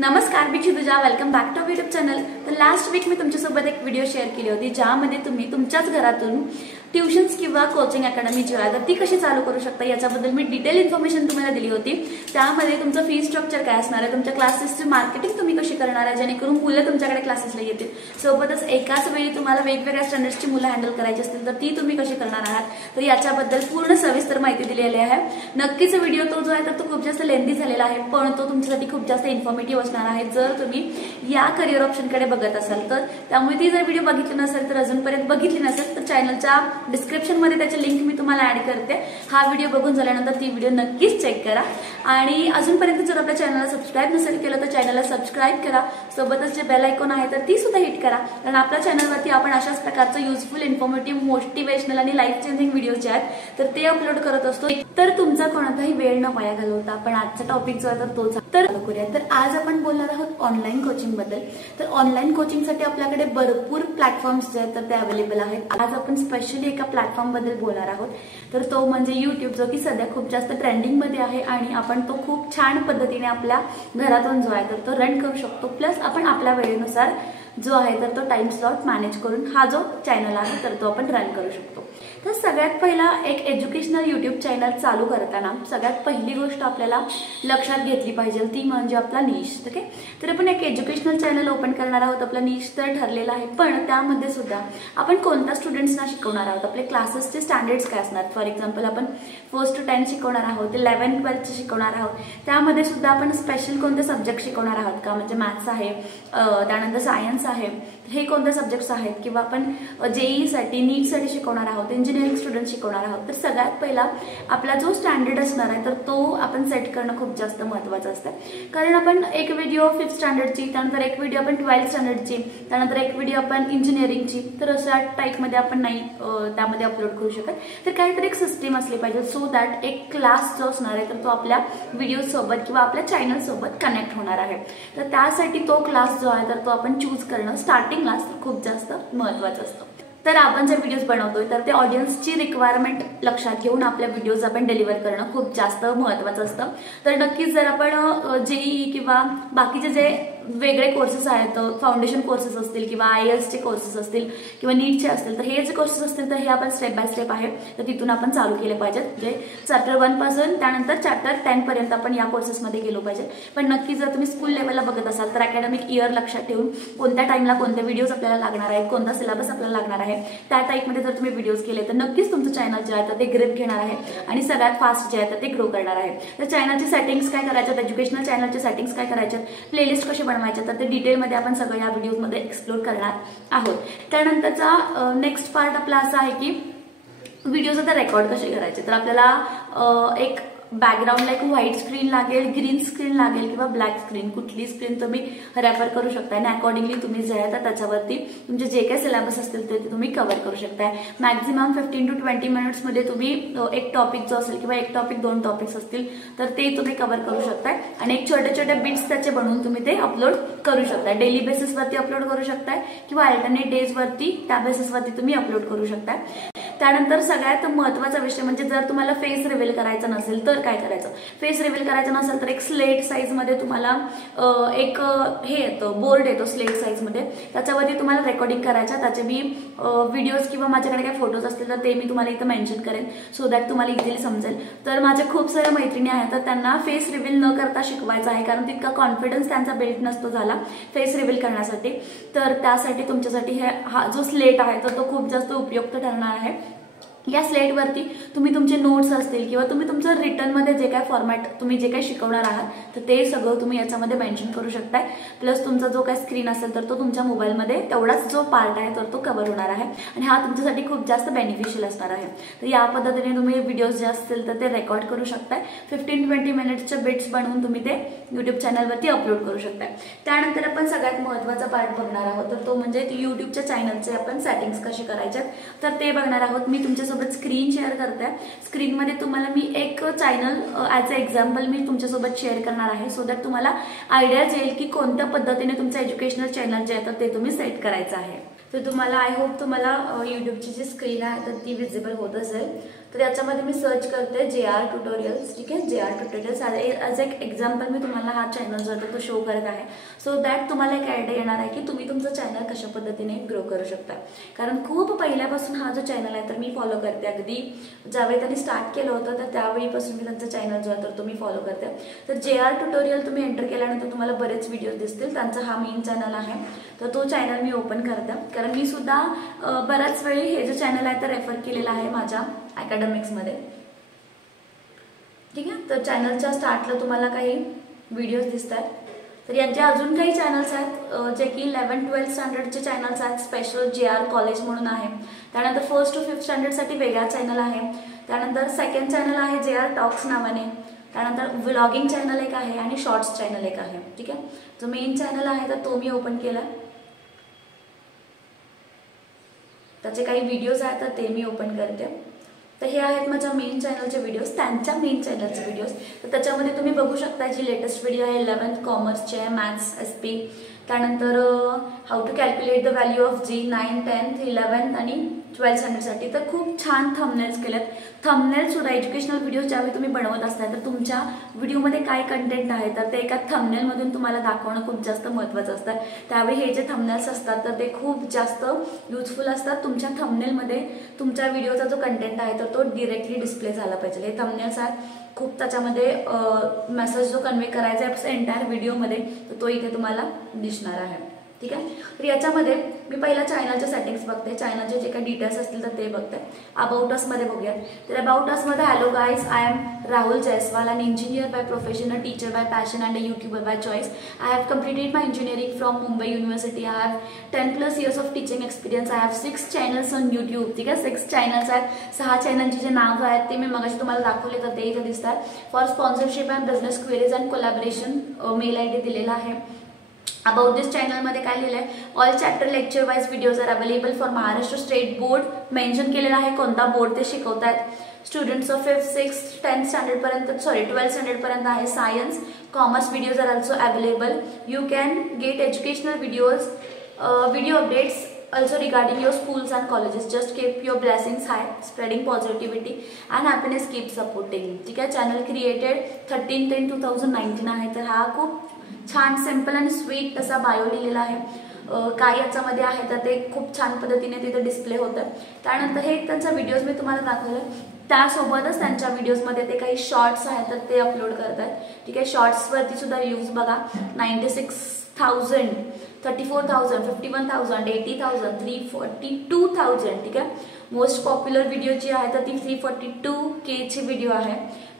नमस्कार, मी Kshitija. Welcome back to YouTube channel. तर लास्ट वीक मी तुमच्यासोबत एक व्हिडिओ शेअर केली होती ज्यामध्ये तुम्ही तुमच्याच घरातून ट्युशन्स किंवा कोचिंग अकॅडमी जी आहे तर ती कशी चालू करू शकता याच्याबद्दल मी डिटेल इन्फॉर्मेशन तुम्हाला दिली होती. त्यामध्ये तुमचं फी स्ट्रक्चर काय असणार आहे, तुमच्या क्लासेसची मार्केटिंग तुम्ही कशी करणार आहे जेणेकरून मुलं तुमच्याकडे क्लासेसला येतील. सोबतच एकाच वेळी तुम्हाला वेगवेगळ्या स्टँडर्डची मुलं हँडल करायची असतील तर ती तुम्ही कशी करणार आहात, तर याच्याबद्दल पूर्ण सविस्तर माहिती दिलेली आहे. नक्कीच व्हिडिओ तो जो आहे तर तो खूप जास्त लेंथी झालेला आहे, पण तो तुमच्यासाठी खूप जास्त इन्फॉर्मेटिव्ह असणार आहे जर तुम्ही या करिअर ऑप्शनकडे बघत असाल तर. त्यामुळे ती जर व्हिडिओ बघितली नसेल तर अजूनपर्यंत बघितली नसेल तर चॅनलच्या डिस्क्रिप्शन मध्ये त्याची लिंक मी तुम्हाला ऍड करते. हा व्हिडिओ बघून झाल्यानंतर ती व्हिडिओ नक्कीच चेक करा. आणि अजूनपर्यंत जर आपल्या चॅनलला सबस्क्राईब नसेल केलं तर चॅनलला सबस्क्राईब करा. सोबतच जे बेल आयकॉन आहे तर ती सुद्धा हिट करा, कारण आपल्या चॅनलवरती आपण अशाच प्रकारचं युजफुल, इन्फॉर्मेटिव्ह, मोटिवेशनल आणि लाईफ चेंजिंग व्हिडिओ जे आहेत तर ते अपलोड करत असतो. तर तुमचा कोणताही वेळ न वाया घालवता आपण आजचा टॉपिक जो आहे तर तोच तर करूया. तर आज आपण बोलणार आहोत ऑनलाईन कोचिंग बद्दल. तर ऑनलाईन कोचिंगसाठी आपल्याकडे भरपूर प्लॅटफॉर्म्स जे आहेत तर ते अवेलेबल आहेत. आज आपण स्पेशली एका प्लॅटफॉर्म बद्दल बोलणार आहोत, तर तो म्हणजे युट्यूब, जो की सध्या खूप जास्त ट्रेंडिंग मध्ये आहे आणि आपण तो खूप छान पद्धतीने आपल्या घरातून जो आहे तर तो रन करू शकतो. प्लस आपण आपल्या वेळेनुसार जो आहे तर तो टाइम स्लॉट मॅनेज करून हा जो चॅनल आहे तर तो आपण रन करू शकतो. तर सगळ्यात पहिला एक एज्युकेशनल युट्यूब चॅनल चालू करताना सगळ्यात पहिली गोष्ट आपल्याला लक्षात घेतली पाहिजे ती म्हणजे आपला निश. ओके, तर आपण एक एज्युकेशनल चॅनल ओपन करणार आहोत. आपला निश तर ठरलेला आहे, पण त्यामध्ये सुद्धा आपण कोणत्या स्टुडंट्सना शिकवणार आहोत, आपले क्लासेसचे स्टँडर्ड्स काय असणार. फॉर एक्झाम्पल आपण 1st to 10 शिकवणार आहोत, 11th 12th शिकवणार आहोत. त्यामध्ये सुद्धा आपण स्पेशल कोणते सब्जेक्ट शिकवणार आहोत का, म्हणजे मॅथ्स आहे, त्यानंतर सायन्स आहे, हे कोणते सब्जेक्ट्स आहेत, किंवा आपण JEE साठी, नीट साठी शिकवणार आहोत, इंजिनिअरिंग स्टुडंट शिकवणार आहोत. तर सगळ्यात पहिला आपला जो स्टँडर्ड असणार आहे तर तो आपण सेट करणं खूप जास्त महत्त्वाचं असतं. कारण आपण एक व्हिडिओ 5th स्टँडर्डची, त्यानंतर एक व्हिडिओ आपण 12th स्टँडर्डची, त्यानंतर एक व्हिडिओ आपण इंजिनिअरिंगची, तर अशा टाईपमध्ये आपण नाही त्यामध्ये अपलोड करू शकत. तर काहीतरी एक सिस्टीम असली पाहिजे सो दॅट एक क्लास जो असणार आहे तर तो आपल्या व्हिडिओ सोबत किंवा आपल्या चॅनल सोबत कनेक्ट होणार आहे. तर त्यासाठी तो क्लास जो आहे तर तो आपण चूज करणं स्टार्टिंगला खूप जास्त महत्त्वाचं असतं. तर आपण जे व्हिडिओज बनवतोय तर ते ऑडियन्सची रिक्वायरमेंट लक्षात घेऊन आपल्या व्हिडिओज आपण डिलिव्हर करणं खूप जास्त महत्त्वाचं असतं. तर नक्कीच जर आपण JEE किंवा बाकीचे जे वेगळे कोर्सेस आहेत, फाउंडेशन कोर्सेस असतील किंवा IAS चे कोर्सेस असतील किंवा नीटचे असतील, तर हे जे कोर्सेस असतील तर हे आपण स्टेप बाय स्टेप आहे तर तिथून आपण चालू केले पाहिजेत. म्हणजे चॅप्टर 1 पासून त्यानंतर चॅप्टर 10 पर्यंत आपण या कोर्सेसमध्ये गेलो पाहिजे. पण नक्की जर तुम्ही स्कूल लेवलला बघत असाल तर अकॅडमिक इयर लक्षात ठेवून कोणत्या टाइमला कोणते व्हिडिओज आपल्याला लागणार आहेत, कोणता सिलेबस आपल्याला लागणार आहे, त्या टाईपमध्ये जर तुम्ही व्हिडिओज केले तर नक्कीच तुमचं चॅनल जे आहे तर ते ग्रिप घेणार आहे आणि सगळ्यात फास्ट जे आहे तर ते ग्रो करणार आहे. तर चॅनलची सेटिंग्स काय करायच्यात, एज्युकेशनल चॅनलचे सेटिंग्स काय करायच्यात, प्लेलिस्ट कसे बनवायचे, तर ते डिटेलमध्ये आपण सगळं या व्हिडिओमध्ये एक्सप्लोर करणार आहोत. त्यानंतरचा नेक्स्ट पार्ट आपला असा आहे की व्हिडिओज आता रेकॉर्ड कसे करायचे. तर आपल्याला एक बॅकग्राऊंडला एक व्हाईट स्क्रीन लागेल, ग्रीन स्क्रीन लागेल किंवा ब्लॅक स्क्रीन, कुठली स्क्रीन तुम्ही रेफर करू शकताय आणि अकॉर्डिंगली तुम्ही जे आहे तर त्याच्यावरती तुमचे जे काही सिलेबस असतील ते तुम्ही कव्हर करू शकताय. मॅक्झिमम 15 to 20 मिनिट्समध्ये तुम्ही एक टॉपिक जो असेल किंवा एक टॉपिक 2 टॉपिक्स असतील तर ते तुम्ही कव्हर करू शकताय आणि एक छोटे छोटे बिट्स त्याचे बनवून तुम्ही ते अपलोड करू शकताय. डेली बेसिसवरती अपलोड करू शकताय किंवा अल्टरनेट डेजवरती त्या बेसिसवरती तुम्ही अपलोड करू शकताय. त्यानंतर सगळ्यात महत्त्वाचा विषय म्हणजे जर तुम्हाला फेस रिव्हील करायचं नसेल तर काय करायचं. फेस रिव्हील करायचं नसेल तर एक स्लेट साईज मध्ये तुम्हाला एक हे येतं, बोर्ड येतो स्लेट साईज मध्ये, त्याच्यावरती तुम्हाला रेकॉर्डिंग करायचं. त्याचे मी व्हिडिओज किंवा माझ्याकडे काही फोटोज असतील तर ते मी तुम्हाला इथं मेन्शन करेन सो दॅट तुम्हाला इझिली समजेल. तर माझ्या खूप साऱ्या मैत्रिणी आहेत तर त्यांना फेस रिव्हील न करता शिकवायचं आहे, कारण तितका कॉन्फिडन्स त्यांचा बिल्ड नसतो झाला फेस रिव्हील करण्यासाठी. तर त्यासाठी तुमच्यासाठी हा जो स्लेट आहे तर तो खूप जास्त उपयुक्त ठरणार आहे. या स्लेटवरती तुम्ही तुमचे नोट्स असतील किंवा तुम्ही तुमचं रिटर्नमध्ये जे काय फॉर्मॅट तुम्ही जे काही शिकवणार आहात तर ते सगळं तुम्ही याच्यामध्ये मेन्शन करू शकताय. प्लस तुमचा जो काय स्क्रीन असेल तर तो तुमच्या मोबाईलमध्ये तेवढाच जो पार्ट आहे तर तो कव्हर होणार आहे आणि हा तुमच्यासाठी खूप जास्त बेनिफिशियल असणार आहे. तर या पद्धतीने तुम्ही व्हिडिओज जे असतील तर ते रेकॉर्ड करू शकताय. 15 to 20 मिनिट्सचे बिट्स बनवून तुम्ही ते युट्यूब चॅनलवरती अपलोड करू शकताय. त्यानंतर आपण सगळ्यात महत्त्वाचा पार्ट बघणार आहोत तर तो म्हणजे युट्यूबच्या चॅनलचे आपण सेटिंग्स कसे करायचे तर ते बघणार आहोत. मी तुमच्यासोबत स्क्रीन शेअर करते. स्क्रीनमध्ये तुम्हाला मी एक चॅनल ॲज अ एक्झाम्पल मी तुमच्यासोबत शेअर करणार आहे सो दॅट तुम्हाला आयडिया येईल की कोणत्या पद्धतीने तुमचं एज्युकेशनल चॅनल जे आहे तर ते तुम्ही सेट करायचं आहे. तर तुम्हाला आय होप तुम्हाला युट्यूबची जी स्क्रीन आहे तर ती विजिबल होत असेल. तर याच्यामध्ये मी सर्च करते JR ट्युटोरियल्स. ठीक आहे, JR ट्युटोरियल्स ॲज एक एक्झाम्पल मी तुम्हाला हा चॅनल जो आहे तो शो करत आहे. सो दॅट तुम्हाला एक आयडिया येणार आहे की तुम्ही तुमचं चॅनल कशा पद्धतीने ग्रो करू शकता. कारण खूप पहिल्यापासून हा जो चॅनल आहे तर मी फॉलो करते. अगदी ज्यावेळी त्यांनी स्टार्ट केलं होतं तर त्यावेळीपासून मी त्यांचा चॅनल जो आहे तर तो मी फॉलो करते. तर JR ट्युटोरियल तुम्ही एंटर केल्यानंतर तुम्हाला बरेच व्हिडिओज दिसतील. त्यांचा हा मेन चॅनल आहे, तर तो चॅनल मी ओपन करते. कारण मी सुद्धा बऱ्याच वेळी हे जे चॅनल आहे तर रेफर केलेलं आहे माझ्या अकॅडमिक्समध्ये. ठीक आहे, तर चॅनलच्या स्टार्टला तुम्हाला काही व्हिडिओज दिसतात. तर यांचे अजून काही चॅनल्स आहेत जे की 11-12 स्टँडर्डचे चॅनल्स आहेत. स्पेशल JR कॉलेज म्हणून आहे. त्यानंतर 1st to 5th स्टँडर्डसाठी वेगळा चॅनल आहे. त्यानंतर सेकंड चॅनल आहे JR टॉक्स नावाने. त्यानंतर व्लॉगिंग चॅनल एक आहे आणि शॉर्ट्स चॅनल एक आहे. ठीक आहे, जो मेन चॅनल आहे तर तो मी ओपन केला. त्याचे काही व्हिडिओज आहेत तर ते मी ओपन करते. तर हे आहेत माझ्या मेन चॅनलचे व्हिडिओज, त्यांच्या मेन चॅनलचे व्हिडिओज. तर त्याच्यामध्ये तुम्ही बघू शकता जी लेटेस्ट व्हिडिओ आहे 11th कॉमर्सचे आहे, मॅथ्स SP. त्यानंतर how to calculate the value of G 9, 10th, 11th आणि 12th स्टँडर्डसाठी. तर खूप छान थंबनेल्स केलेत. थंबनेल सुद्धा एज्युकेशनल व्हिडिओ ज्यावेळी तुम्ही बनवत असता तर तुमच्या व्हिडिओमध्ये काय कंटेंट आहे तर ते एका थंबनेलमधून तुम्हाला दाखवणं खूप जास्त महत्त्वाचं असतं. त्यावेळी हे जे थंबनेल्स असतात तर ते खूप जास्त युजफुल असतात. तुमच्या थंबनेलमध्ये तुमच्या व्हिडिओचा जो कंटेंट आहे तर तो डिरेक्टली डिस्प्ले झाला पाहिजे. हे थंबनेल्स आहेत खूप, त्याच्यामध्ये मेसेज जो कन्वे करायचा आहे एंटायर व्हिडिओमध्ये तर तो इथे तुम्हाला दिसणार आहे. ठीक आहे, तर याच्यामध्ये मी पहिला चॅनलच्या सेटिंग्स बघते. चॅनलचे जे काही डिटेल्स असतील तर ते बघते. अबाउट असमध्ये बघूया. तर अबाउट असमध्ये hello guys, I am Rahul Jaiswal, an engineer by profession, a teacher by passion and a YouTuber by choice. I have completed my engineering from Mumbai University. I have 10+ years of teaching experience. I have 6 channels on YouTube. ठीक आहे, 6 channels आहेत. 6 चॅनलचे जे नाव आहेत ते मी मगाशी तुम्हाला दाखवले तर ते इथे दिसतात. For sponsorship and business queries and collaboration mail ID दिलेला आहे. अबाउट दिस चॅनलमध्ये काय लिहिलं आहे, all chapter lecture wise videos are available for Maharashtra state board. Mention केलेला आहे कोणता बोर्ड ते शिकवतात. Students of 5th, 6th, 10th स्टँडर्डपर्यंत 12th स्टँडर्डपर्यंत आहे. Science commerce videos are also available. You can get educational videos, video updates also regarding your schools and colleges. Just keep your blessings high, spreading positivity and happiness, keep supporting. ठीक आहे, channel created 13/10/2019 आहे. तर हा खूप छान simple आणि sweet असा bio लिहिलेला आहे. काय याच्यामध्ये आहे तर ते खूप छान पद्धतीने तिथे डिस्प्ले होतं. त्यानंतर हे त्यांचा व्हिडिओज मी तुम्हाला दाखवलं. त्यासोबतच त्यांच्या व्हिडिओजमध्ये ते काही शॉर्ट्स आहेत तर ते अपलोड करतात. ठीक आहे, शॉर्ट्सवरती सुद्धा व्ह्यूज बघा 96,000, 34,000, 51,000, 80,000, 342,000. ठीक आहे, मोस्ट पॉप्युलर व्हिडिओ जी आहे तर ती 342K ची व्हिडिओ आहे.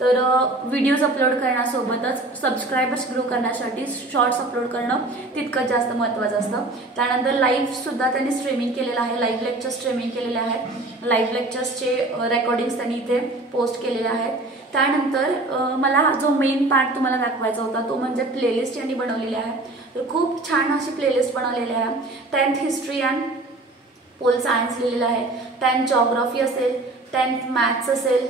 तर व्हिडिओज अपलोड करण्यासोबतच सबस्क्रायबर्स ग्रो करण्यासाठी शॉर्ट्स अपलोड करणं तितकंच जास्त महत्त्वाचं असतं. त्यानंतर लाईव्ह सुद्धा त्यांनी स्ट्रीमिंग केलेलं आहे. लाईव्ह लेक्चर स्ट्रीमिंग केलेले आहेत. लाईव्ह लेक्चर्सचे रेकॉर्डिंग्स त्यांनी इथे पोस्ट केलेले आहेत. त्यानंतर मला जो मेन पार्ट तुम्हाला दाखवायचा होता तो म्हणजे प्लेलिस्ट यांनी बनवलेली आहे. तर खूप छान अशी प्लेलिस्ट बनवलेली आहे. 10th history and pole science लिहिलेलं आहे. 10th जॉग्राफी असेल, 10th मॅथ्स असेल,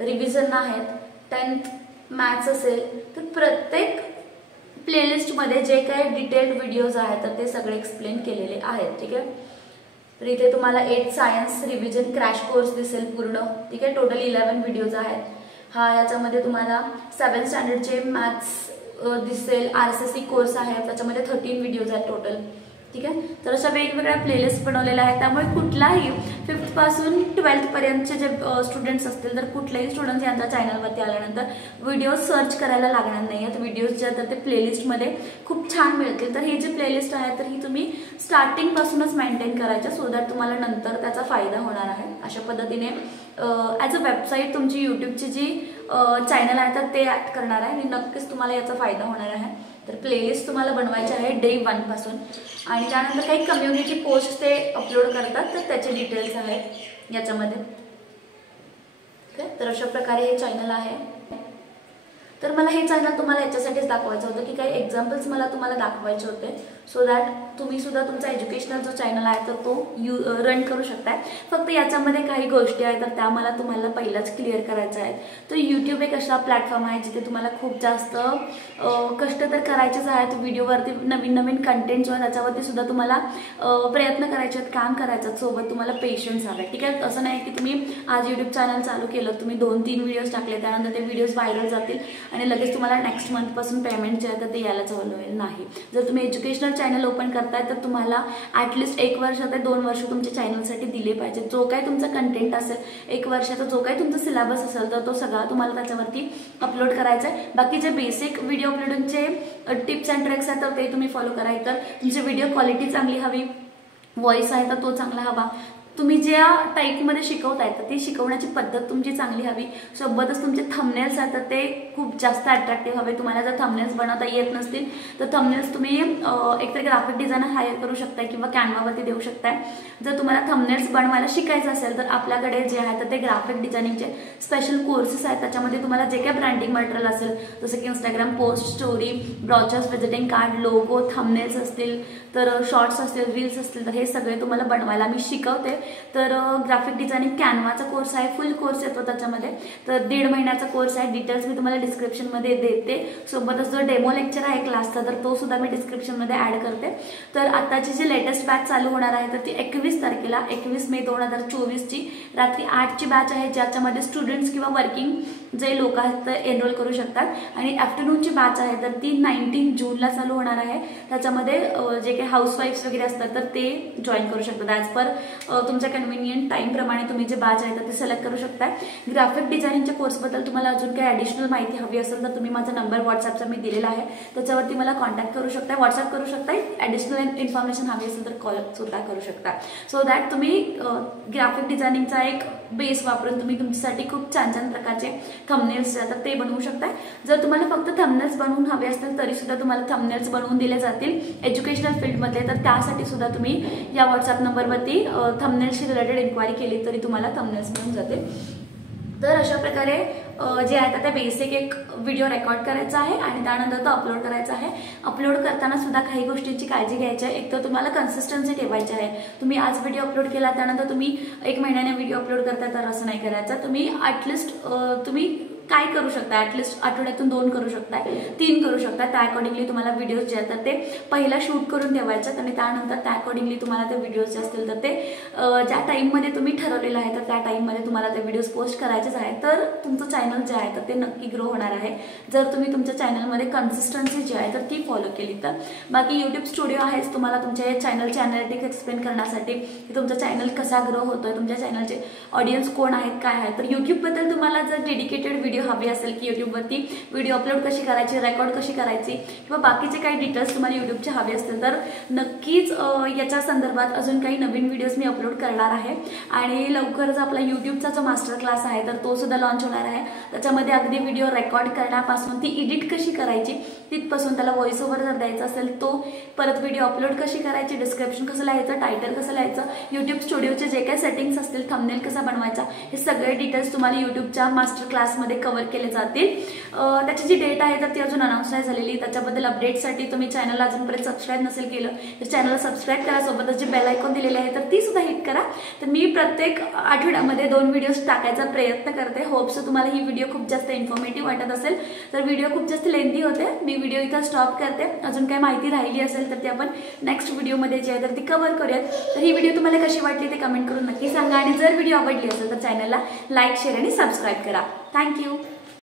रिव्हिजन आहेत, 10th मॅथ्स असेल. तर प्रत्येक प्लेलिस्टमध्ये जे काही डिटेल्ड व्हिडिओज आहेत तर ते सगळे एक्सप्लेन केलेले आहेत. ठीक आहे, तर इथे तुम्हाला 8th science revision crash course दिसेल पूर्ण. ठीक आहे, टोटल 11 व्हिडिओज आहेत. हा याच्यामध्ये तुम्हाला 7th स्टँडर्डचे मॅथ्स दिसेल. RCC कोर्स आहे, त्याच्यामध्ये 13 व्हिडिओज आहेत टोटल. ठीक आहे, तर अशा वेगवेगळ्या प्लेलिस्ट बनवलेल्या आहेत. त्यामुळे कुठलाही 5th पासून 12th पर्यंतचे जे स्टुडंट्स असतील तर कुठल्याही स्टुडंट्स यांच्या चॅनलवरती आल्यानंतर व्हिडिओ सर्च करायला लागणार नाही आहेत. व्हिडिओज जे आहेत ते प्लेलिस्टमध्ये खूप छान मिळतील. तर ही जी प्लेलिस्ट आहे तर ही तुम्ही स्टार्टिंगपासूनच मेंटेन करायच्या सो दॅट तुम्हाला नंतर त्याचा फायदा होणार आहे. अशा पद्धतीने ॲज अ वेबसाईट तुमची यूट्यूबची जी चॅनल आहे तर ते ॲक्ट करणार आहे आणि नक्कीच तुम्हाला याचा फायदा होणार आहे. तर प्लेलिस्ट तुम्हाला बनवायची आहे डे 1 पासून. आणि त्यानंतर काही कम्युनिटी पोस्ट ते अपलोड करतात तर त्याचे डिटेल्स आहेत याच्यामध्ये. तर अशा प्रकारे हे चॅनल आहे. तर मला हे चॅनल तुम्हाला याच्यासाठीच दाखवायचं होतं की काही एक्झाम्पल्स मला तुम्हाला दाखवायचे होते. सो दॅट तुम्ही सुद्धा तुमचा एज्युकेशनल जो चॅनल आहे तर तो रन करू शकताय. फक्त याच्यामध्ये काही गोष्टी आहेत तर त्या मला तुम्हाला पहिलाच क्लिअर करायच्या आहेत. तर यूट्यूब एक असा प्लॅटफॉर्म आहे जिथे तुम्हाला खूप जास्त कष्ट तर करायचेच आहेत. व्हिडिओवरती नवीन नवीन कंटेंट जो आहे त्याच्यावरती सुद्धा तुम्हाला प्रयत्न करायचे आहेत, काम करायचं, सोबत तुम्हाला पेशन्स हवे. ठीक आहे, असं नाही की तुम्ही आज यूट्यूब चॅनल चालू केलं, तुम्ही 2-3 व्हिडिओज टाकले, त्यानंतर ते व्हिडिओज व्हायरल जातील आणि लगेच तुम्हाला नेक्स्ट मंथपासून पेमेंट जे आहे तर ते यायला चालू होईल. नाही, जर तुम्ही एज्युकेशनल चॅनल ओपन करताय तर तुम्हाला ॲटलिस्ट 1 वर्ष ते 2 वर्ष तुमच्या चॅनलसाठी दिले पाहिजे. जो काही तुमचा कंटेंट असेल, 1 वर्षाचा जो काही तुमचा सिलेबस असेल तर तो सगळा तुम्हाला त्याच्यावरती अपलोड करायचा आहे. बाकी जे बेसिक व्हिडिओ अपलोडिंगचे टिप्स अँड ट्रिक्स आहेत तर ते तुम्ही फॉलो करा. तर तुमची व्हिडिओ क्वालिटी चांगली हवी, व्हॉइस आहे तर तो चांगला हवा, तुम्ही ज्या टाईपमध्ये शिकवताय तर ती शिकवण्याची पद्धत तुमची चांगली हवी, सोबतच तुमचे थंबनेल्स आहेत तर ते खूप जास्त अट्रॅक्टिव्ह हवे. तुम्हाला जर थंबनेल्स बनवता येत नसतील तर थंबनेल्स तुम्ही एकतर ग्राफिक डिझायनर हायर करू शकताय किंवा कॅनवावरती देऊ शकताय. जर तुम्हाला थंबनेल्स बनवायला शिकायचं असेल तर आपल्याकडे जे आहे तर ते ग्राफिक डिझायनिंगचे स्पेशल कोर्सेस आहेत. त्याच्यामध्ये तुम्हाला जे काही ब्रँडिंग मटेरियल असेल जसं की Instagram post, story, brochures, visiting card, logo, thumbnails असतील तर शॉर्ट्स असतील, रील्स असतील तर हे सगळे तुम्हाला बनवायला मी शिकवते. तर ग्राफिक डिझायनिंग कॅनवाचा कोर्स आहे, फुल कोर्स येतो त्याच्यामध्ये, तर 1.5 महिन्याचा कोर्स आहे. डिटेल्स मी तुम्हाला डिस्क्रिप्शनमध्ये देते. सोबतच जो डेमो लेक्चर आहे क्लासचा तर तो सुद्धा मी डिस्क्रिप्शनमध्ये ॲड करते. तर आताची जी लेटेस्ट बॅच चालू होणार आहे तर ती 21 तारखेला 21 मे 2024ची रात्री 8ची बॅच आहे, ज्याच्यामध्ये स्टुडंट्स किंवा वर्किंग जे लोक आहेत तर एनरोल करू शकतात. आणि आफ्टरनूनची बॅच आहे तर ती 19 जूनला चालू होणार आहे. त्याच्यामध्ये जे काही हाऊसवाईफ्स वगैरे असतात तर ते जॉईन करू शकतात. ॲज पर तुमच्या कन्व्हिनियंट टाईमप्रमाणे तुम्ही जे बॅच आहे तर ते सिलेक्ट करू शकता. ग्राफिक डिझायनिंगच्या कोर्सबद्दल तुम्हाला अजून काही ॲडिशनल माहिती हवी असेल तर तुम्ही माझा नंबर व्हॉट्सअपचा मी दिलेला आहे, त्याच्यावरती मला कॉन्टॅक्ट करू शकता, व्हॉट्सअप करू शकता. ॲडिशनल इन्फॉर्मेशन हवी असेल तर कॉल सुद्धा करू शकता. सो दॅट तुम्ही ग्राफिक डिझायनिंगचा एक बेस वापरून तुम्ही तुमच्यासाठी खूप छान छान प्रकारचे थंबनेल्स तर ते बनवू शकता. जर तुम्हाला फक्त थंबनेल्स बनवून हवे असतील तरी सुद्धा तुम्हाला थंबनेल्स बनवून दिले जातील एज्युकेशनल फील्डमध्ये. तर त्यासाठी सुद्धा तुम्ही या व्हॉट्सअप नंबरवरती थंबनेल्सशी रिलेटेड इन्क्वायरी केली तरी तुम्हाला थंबनेल्स मिळून जातील. तर अशा प्रकारे जे आहे त्या बेसिक एक व्हिडिओ रेकॉर्ड करायचा आहे आणि त्यानंतर तो अपलोड करायचा आहे. अपलोड करताना सुद्धा काही गोष्टींची काळजी घ्यायची आहे. एक तर तुम्हाला कन्सिस्टन्सी ठेवायची आहे. तुम्ही आज व्हिडिओ अपलोड केला त्यानंतर तुम्ही 1 महिन्याने व्हिडिओ अपलोड करताय तर असं नाही करायचं. तुम्ही ॲटलिस्ट तुम्ही काय करू शकता, ॲटलिस्ट आठवड्यातून 2 करू शकताय, 3 करू शकता. त्या अकॉर्डिंगली तुम्हाला व्हिडिओज जे आहेत तर ते पहिला शूट करून ठेवायचं आणि त्यानंतर त्या अकॉर्डिंगली तुम्हाला ते व्हिडिओज जे असतील तर ते ज्या टाईममध्ये तुम्ही ठरवलेलं आहे तर त्या टाईममध्ये तुम्हाला ते व्हिडिओज पोस्ट करायचेच आहे. तर तुमचं चॅनल जे आहे तर ते नक्की ग्रो होणार आहे जर तुम्ही तुमच्या चॅनलमध्ये कन्सिस्टन्सी जी आहे तर ती फॉलो केली तर. बाकी यूट्यूब स्टुडिओ आहेच तुम्हाला तुमच्या चॅनलचे अनालिटिक्स एक्सप्लेन करण्यासाठी की तुमचा चॅनल कसा ग्रो होतोय, तुमच्या चॅनलचे ऑडियन्स कोण आहेत, काय आहे. तर यूट्यूबबद्दल तुम्हाला जर डेडिकेटेड व्हिडिओ हवी असेल की यूट्यूबवरती व्हिडिओ अपलोड कशी करायची, रेकॉर्ड कशी करायची किंवा बाकीचे काही डिटेल्स तुम्हाला यूट्यूबचे हवे असतील तर नक्कीच याच्या संदर्भात अजून काही नवीन व्हिडिओज मी अपलोड करणार आहे. आणि लवकरच आपला यूट्यूबचा जो मास्टर क्लास आहे तर तो सुद्धा लॉन्च होणार आहे. त्याच्यामध्ये अगदी व्हिडिओ रेकॉर्ड करण्यापासून ती एडिट कशी करायची तिथपासून त्याला व्हॉइस ओव्हर जर द्यायचा असेल तो, परत व्हिडिओ अपलोड कशी करायची, डिस्क्रिप्शन कसं लिहायचं, टायटल कसं लिहायचं, यूट्यूब स्टुडिओचे जे काही सेटिंग्स असतील, थंबनेल कसा बनवायचा, हे सगळे डिटेल्स तुम्हाला यूट्यूबच्या मास्टर क्लासमध्ये कव्हर केले जातील. त्याची जी डेट आहे तर ती अजून अनाउन्स नाही झालेली. त्याच्याबद्दल अपडेटसाठी तुम्ही चॅनलला अजूनपर्यंत सबस्क्राईब नसेल केलं तर चॅनलला सबस्क्राईब करा, सोबतच जे बेल आयकॉन दिलेले आहे तर ती सुद्धा हिट करा. तर मी प्रत्येक आठवड्यामध्ये 2 व्हिडिओज टाकायचा प्रयत्न करते. होप्स तुम्हाला ही व्हिडिओ खूप जास्त इन्फॉर्मेटिव्ह वाटत असेल. तर व्हिडिओ खूप जास्त लेंथी होते, मी व्हिडिओ इथं स्टॉप करते. अजून काही माहिती राहिली असेल तर ती आपण नेक्स्ट व्हिडिओमध्ये जी आहे तर ती कव्हर करूयात. तर ही व्हिडिओ तुम्हाला कशी वाटली ते कमेंट करून नक्की सांगा आणि जर व्हिडिओ आवडली असेल तर चॅनलला लाईक, शेअर आणि सबस्क्राईब करा. थँक्यू.